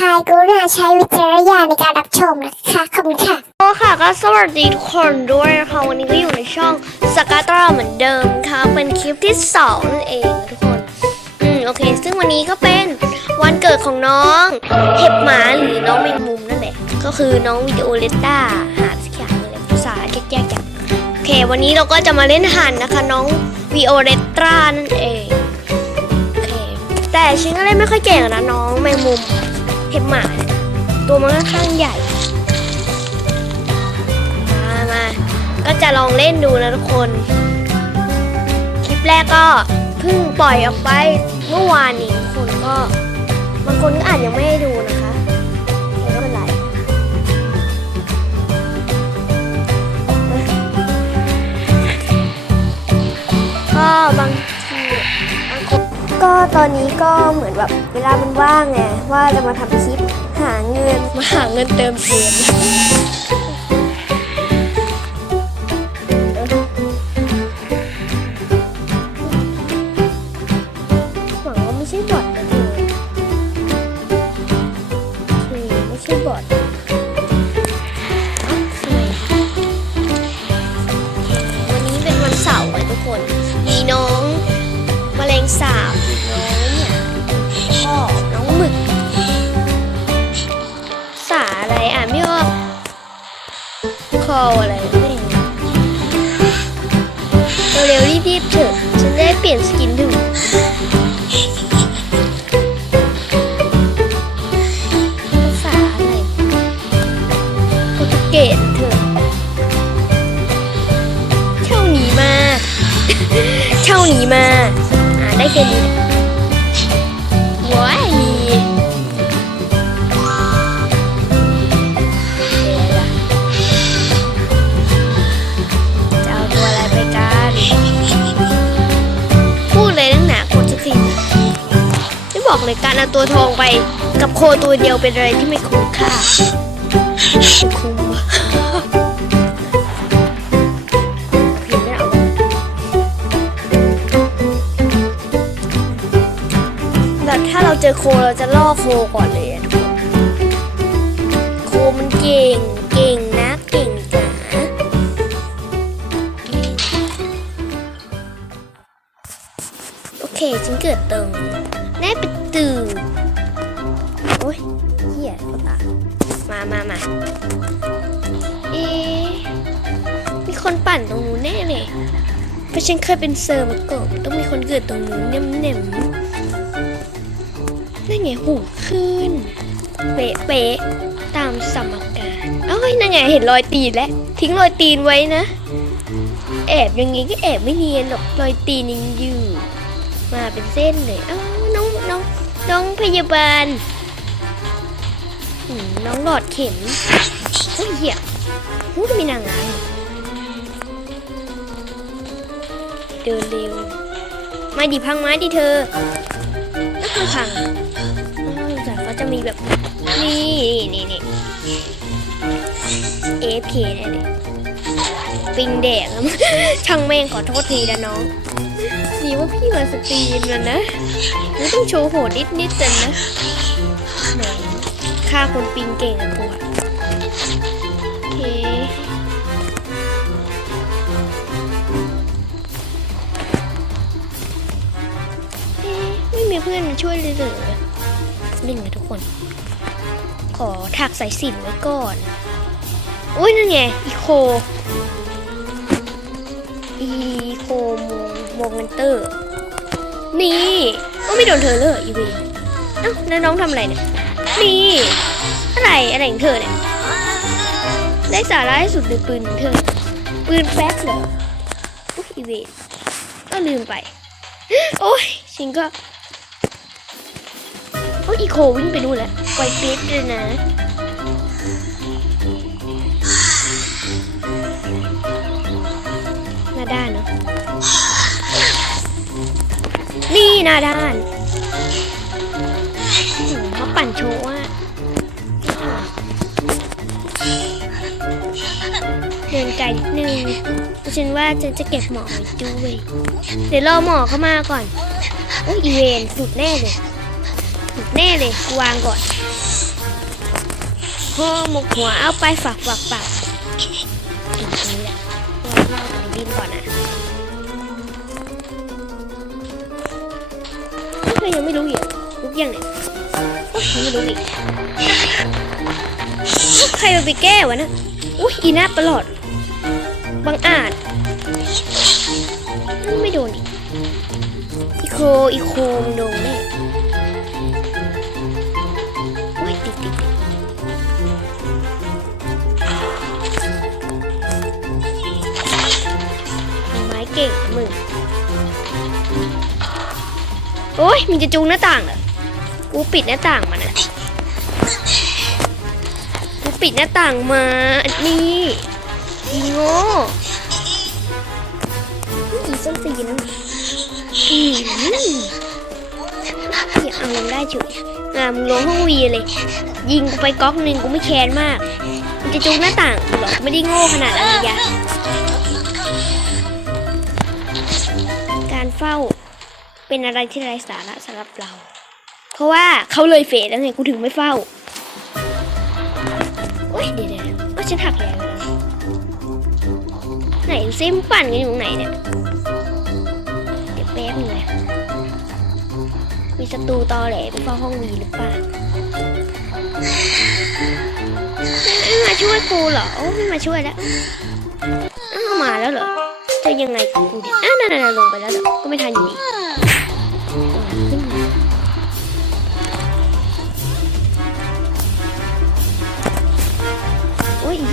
ใครกรุณาใช้วิจารณญาณในการรับชมนะคะขอบคุณค่ะโอค่ะก็สวัสดีทุกคนด้วยนะคะวันนี้ก็อยู่ในช่องสกาตราเหมือนเดิมค่ะเป็นคลิปที่สองนั่นเองทุกคนอืมโอเค ซึ่งวันนี้ก็เป็นวันเกิดของน้องเห็บหมาหรือน้องแมงมุมนั่นแหละ ก็คือน้องวิดโอเลต้าหาสักอย่างเลยภาษายกๆจังโอเค วันนี้เราก็จะมาเล่นหันนะคะ น้องวิโอเลตรานั่นเองโอเคแต่ฉันก็เล่นไม่ค่อยเก่งนะน้องแมงมุม เห็บหมาเนี่ยตัวมันค่อนข้างใหญ่ มามา ก็จะลองเล่นดูนะทุกคน คลิปแรกก็เพิ่งปล่อยออกไปเมื่อวานนี้ทุกคนก็บางคนก็อาจยังไม่ได้ดูนะคะก็ไม่เป็นไรก็บาง ก็ตอนนี้ก็เหมือนแบบเวลามันว่างไงว่าจะมาทำคลิปหาเงินมาหาเงินเติมเกมหวังว่าไม่ใช่บอทนะเธอโอไม่ใช่บอทวันนี้เป็นวันเสาร์อะทุกคน มีน้องแมลงสาบ คอะไรไม่รู้เร็วๆรีบๆเถอะฉันได้เปลี่ยนสกินถึงภาษาอะไรโปรตุเกสเถอะเช่าหนีมาเช่าหนีมาอ่าได้แค่นี้ เลยการเอาตัวทองไปกับโคตัวเดียวเป็นอะไรที่ไม่คุ้มค่าคุ้มยังไม่เอาแบบถ้าเราเจอโคเราจะล่อโคก่อนเลยโคมันเก่งเก่งนะเก่งจ๋าโอเคฉันเกิดตึง แน่เป็นตื่นโอ้ยเหี้ยก็ตามามามาเอ๊มีคนปั่นตรงนู้นแน่เลยเพราะฉันเคยเป็นเซอร์มาก่อนต้องมีคนเกิดตรงนู้นเน่มเน่มๆนั่นไงหูขึ้น เป๊ะเป๊ะตามสมการเอ้ยนั่นไงเห็นรอยตีนแล้ว ทิ้งรอยตีนไว้นะ แอบอยังงี้ก็แอบไม่เนียนหรอกรอยตีนยังอยู่ มาเป็นเส้นเลยอ้า น้องน้องพยาบาลน้องหลอดเข็มโอ้ยเหี้ยหูมีนางงามเดินเร็วมาดิพังไม้ดิเธอแล้วคือพังอ้าวแต่ก็จะมีแบบนี่นี่นี่เอฟเคแน่ยปิงแดงช่างแม่งขอโทษทีนะน้องีว่าพี่มาสตรีมแล้วนะไม่ต้องโชว์โหดนิดนิดกันนะแหมฆ่าคนปิงเก่งอะกูอะโอเคไม่มีเพื่อนมาช่วยเลยเหรอนึ่งนะทุกคน ขอถักสายสินไว้ก่อนอุ้ยนั่นไงอีโค อีโคม งมงเนเตอร์ นี่ก็ไม่โดนเธอเลยอีวนเอ้าแล้วน้องทำอะไรเนี่ย นี่ อะไรอะไรของเธอเนี่ย ได้สาระที่สุดเลยปืนของเธอ ปืนแฟกเหรออุ๊ยอีเวนก็ลืมไป โอ้ยชิงก็โอ้ยอีโควิ่งไปนู่นแล้วไวเป๊ะเลยนะ หน้าด้านหือมาปั่นโชว์ว่าเดินไกลนิดนึงเพราะฉันว่าฉันจะเก็บหมอไว้ด้วย เดี๋ยวรอหมอเข้ามาก่อน โอ้ยอีเวนหลุดแน่เลยหลุดแน่เลย วางก่อนห่อหมกหัวเอาไปฝากฝากฝาก ลูกรู้ยังเนี่ยโอ๊ยยังไม่รู้อีกใครมาไปแก้วะนะอุ้ยอีน่าประหลอดบังอาจไม่โดนอีกอีโคอีโคมงโดนแน่ โอ้ยมันจะจูงหน้าต่างเหรอ กูปิดหน้าต่างมานะกูปิดหน้าต่างมานี่อีโง่อีส้นตีนนั่นอืมอย่าเอาลงได้ฉุดอ่ามึงลงห้องวีเลย ยิงกูไปก๊อกหนึ่งกูไม่แค้นมาก มันจะจูงหน้าต่างหรอกไม่ได้โง่ขนาดนั้นยะการเฝ้า เป็นอะไรที่ไร้สาระสำหรับเรา เพราะว่าเขาเลยเฟสแล้วไงกูถึงไม่เฝ้าโอ๊ยเดี๋ยวเดี๋ยวว่าฉันหักแล้วไหนซิมปั่นกันอยู่ตรงไหนเนี่ยเดี๋ยวแป๊บหนึงนะมีศัตรูตอแหลไปเฝ้าห้องวีหรือเปล่าไม่มาช่วยกูเหรอโอ้ไม่มาช่วยแล้วอ้าวมาแล้วเหรอจะยังไงกับกูดิอ้าวนั่นๆลงไปแล้วเหรอก็ไม่ทันอยู่ดี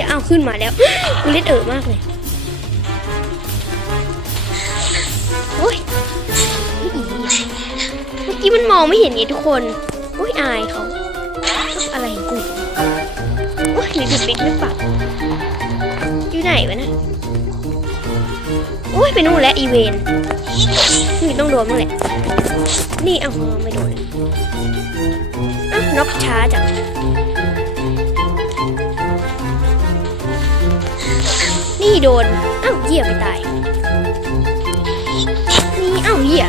ยอ้เอ้าวขึ้นมาแล้วกูเล่นเอ๋อมากเลยโอ้ยเมื่อกี้มันมองไม่เห็นไงทุกคนโอ้ยอายเขาอะไรของกูโอ้ยหรือดูปิดหรือเปล่าอยู่ไหนวะนะโอ้ยไปนู่นแล้วอีเวนนี่ต้องโดนมั้งแหละนี่เอ้าไม่โดนอ้าวนกช้าจัง โดน เอ้าเหยียบไปตาย นี่เอ้าเหยีย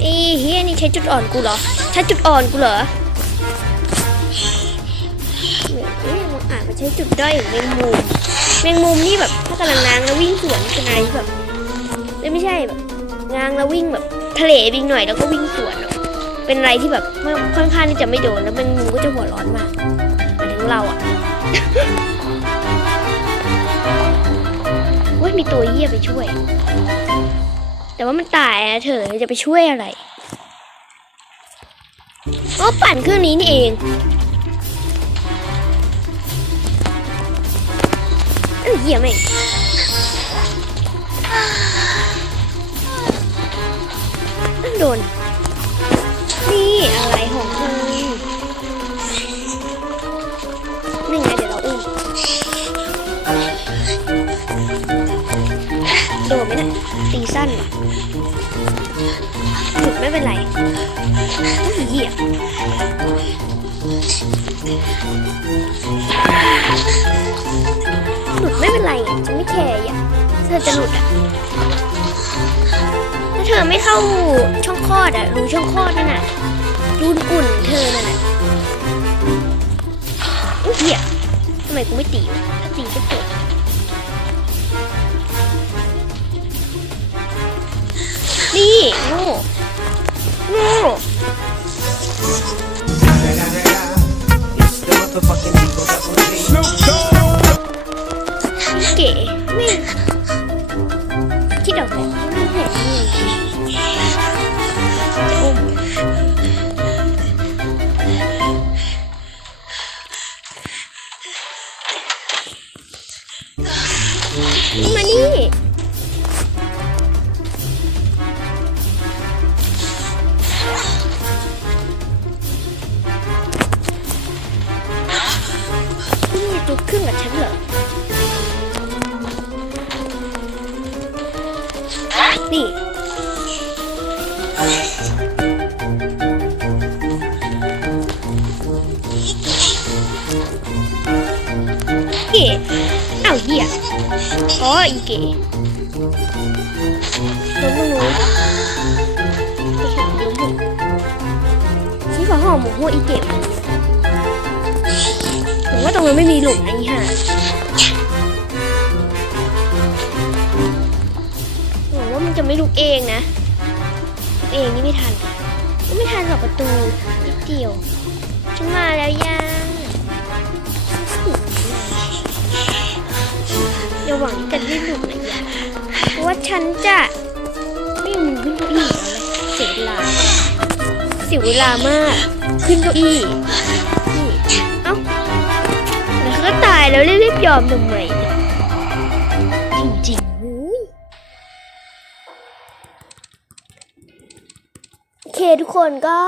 เอ้เฮียนี่ใช้จุดอ่อนกูเหรอ ใช้จุดอ่อนกูเหรอเอ้ยมึงอ่านมาใช้จุดด้อยของแมงมุมแมงมุมนี่แบบถ้ากำลังง้างแล้ววิ่งสวนเป็นอะไรที่แบบไม่ใช่แบบง้างแล้ววิ่งแบบทะเลวิ่งหน่อยแล้วก็วิ่งสวนเป็นอะไรที่แบบค่อนข้างที่จะไม่โดนแล้วแมงมุมก็จะหัวร้อนมาก เราอะเว้ยมีตัวเหี้ยไปช่วย แต่ว่ามันตายนะเธอจะไปช่วยอะไรอ๋อปั่นเครื่องนี้นี่เองเอ้ยเหี้ยไม่งอ้าวโดน นี่อะไรของ ไม่เป็นไรอุ้ยเหี้ยหลุดไม่เป็นไรไงจะไม่แคร์อะเธอจะหลุดอะถ้าเธอไม่เข้าช่องคลอดอะ รูช่องคลอดนั่นน่ะรูนอุ่นเธอนั่นน่ะอุ้ยเหี้ยทำไมกูไม่ตีวะถ้าตีก็เจ็บนี่ มานี่นี่ตัวครึ่งกับฉันเหรอ นี่เก๋อ้าเหี้ย อ๋ออีเก๋ล้มตรงนู้นไปแข่งล้มหมดชิฝาห่อหมกหัวอีเก็บมันผมว่าตรงนั้นไม่มีหลุมนะอีห่าหวังว่ามันจะไม่ลุกเองนะลุกเองนี่ไม่ทัน ไม่ทันหรอกประตูนิดเดียวฉันมาแล้วยัง อย่าหวังที่จะได้หลุมนะยาเพราะว่าฉันจะไม่มีขึ้นเก้าอี้เสียเวลาเสียเวลามากขึ้นเก้าอี้เอ้าแล้วก็ตายแล้วรีบๆยอมทำไมเนี่จริงๆเฮ้ยโอเคทุกคนก็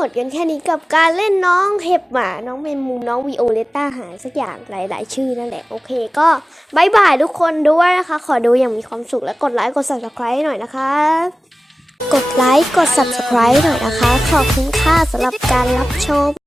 มดกันแค่นี้กับการเล่นน้องเห็บหมาน้องเมนมุมน้องวีโอเลต้าหายสักอย่างหลาย ๆ ชื่อนั่นแหละ โอเคก็บายบายทุกคนด้วยนะคะ ขอดูอย่างมีความสุขและกดไลค์กด subscribe หน่อยนะคะ กดไลค์กด subscribe หน่อยนะคะ ขอบคุณค่าสำหรับการรับชม